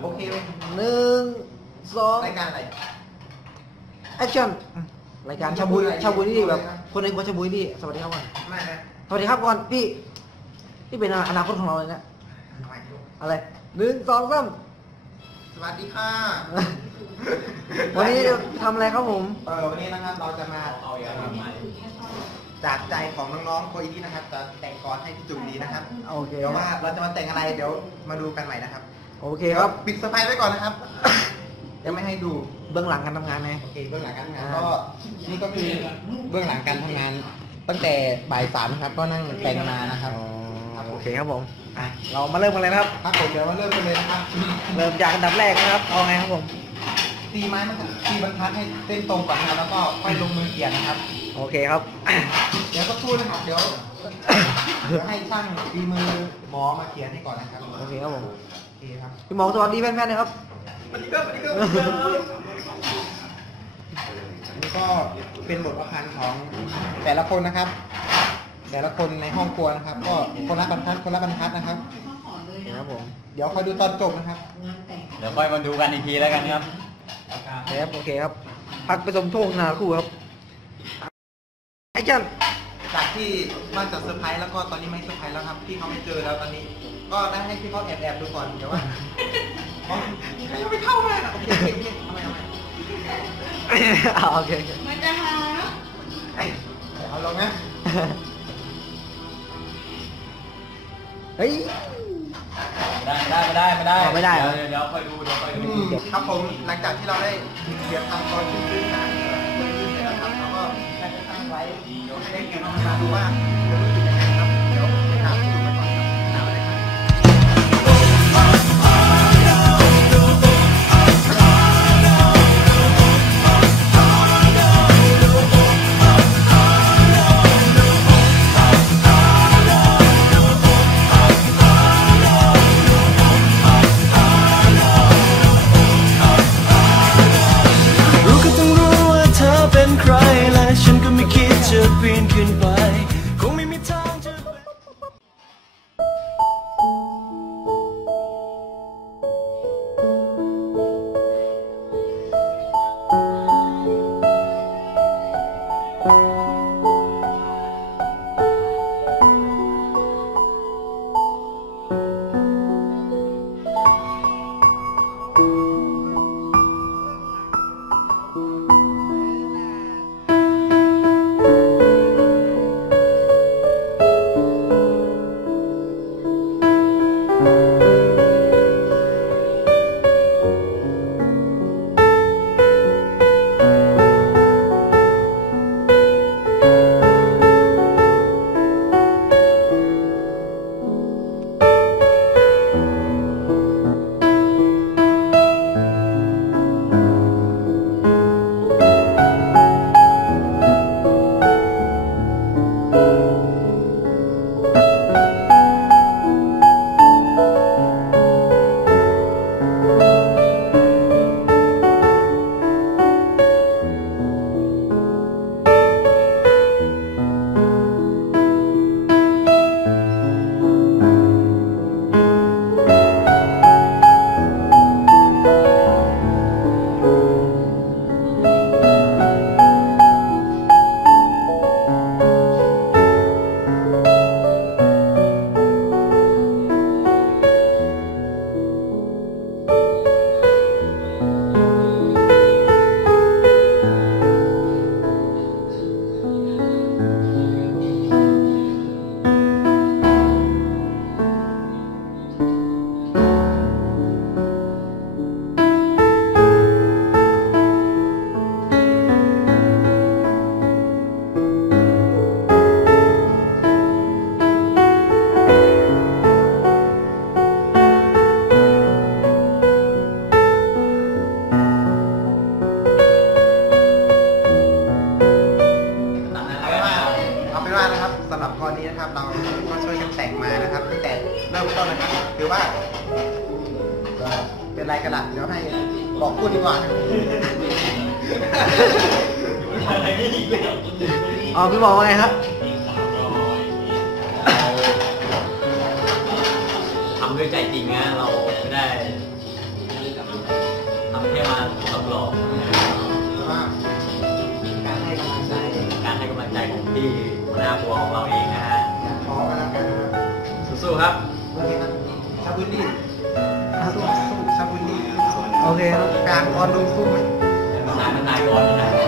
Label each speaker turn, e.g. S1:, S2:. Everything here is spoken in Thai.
S1: โอเคไหม
S2: 1 2
S1: รายการอะไร
S2: แอคชั่นรายการชาบูนี่แบบคนในคนชาบูนี่สวัสดีครับก่อน
S1: ไม่นะ
S2: สวัสดีครับก่อนพี่เป็นอนาคตของเราเลยนะอะไร1 2 3
S1: สวัสดีค่ะ
S2: วันนี้ทำอะไรครับผม
S1: วันนี้นะครับเราจะมาจากใจของน้องๆโคอีดี้นะครับจะแต่งกรให้พี่จุ๋มดีนะครับ
S2: โอเค
S1: เดี๋ยวว่าเราจะมาแต่งอะไรเดี๋ยวมาดูกันใหม่นะครับ
S2: โอเคครับ
S1: ปิดเซอร์ไพรส์ไว้ก่อนนะครับยังไม่ให้ดู
S2: เบื้องหลังการทำงานไง
S1: โอเคเบื้องหลังการทำงานก็นี่ก็คือเบื้องหลังการทำงานตั้งแต่บ่าย3ครับก็นั่งแต่งมานะครับ
S2: โอเคครับผมเรามาเริ่มกันเลยนะครับ
S1: ครับผมเดี๋ยวมาเริ่มกันเลยนะครับ
S2: เริ่มจากอันดับแรกนะครับเอาไงครับผม
S1: ตีไม้มันตีบรรทัดให้เส้นตรงก่อนนะครับแล้วก็ค่อยลงมือเขียนนะครับ
S2: โอเคครับ
S1: เดี๋ยวก็พูดนะครับเดี๋ยวให้ช่างตีมือหมอมาเขียนให้ก่อนนะครับ
S2: โอเคครับผม
S1: โอเคครับ
S2: พี่หมอสวัสดีแฟนๆนะครับ
S1: สวัสดีครับนี่ก็เป็นบทประพันธ์ของแต่ละคนนะครับแต่ละคนในห้องครัวนะครับก็คนละบรรทัดนะครับ
S2: ครับผม
S1: เดี๋ยวคอยดูตอนจบนะครับ
S3: เดี๋ยวค่อยมาดูกันอีกทีแล้วกันครับ
S2: โอเคครับพักไปสมทบนาคู่ครับไอ้จัน
S1: จากที่ว่าจะเซอร์ไพรส์แล้วก็ตอนนี้ไม่เซอร์ไพรส์แล้วครับพี่เขาไม่เจอแล้วตอนนี้ก็ได้ให้พี่เขาแอบดูก่อนเดี๋ยวว่าเขายังไม่เข้ามาโอเคทำไม
S2: โอเค
S4: มันจะหา
S1: เอาลงนะ
S2: เฮ้ย
S3: ไม่ได้เดี๋ยวค่อยดู
S1: ครับผมหลังจากที่เราได้เขียนทำตอนขึ้นนะแล้วครับเราก็ได้ตั้งไว้เดี๋ยวให้เขียนมาดูว่าจะรู้สึกยังไงครับเดี๋ยวไปถามดูไปก่อนครับถามอะไรครับ
S5: ปีนขึ้นไปคงไม่มีทางจะ
S1: ถือว่าเป็นไรกันล่ะเดี๋ยวให้บอกพูดดีกว่า
S2: พี่บอกว่าไงครับ
S3: ทำด้วยใจจริงนะเราไม่ได้ครับ
S1: โอเคครับชาบุรีสู้ชาบุรี
S2: โอเคครับ
S1: การออนลงสู้ไหม
S3: ถ่ายก่อนนะ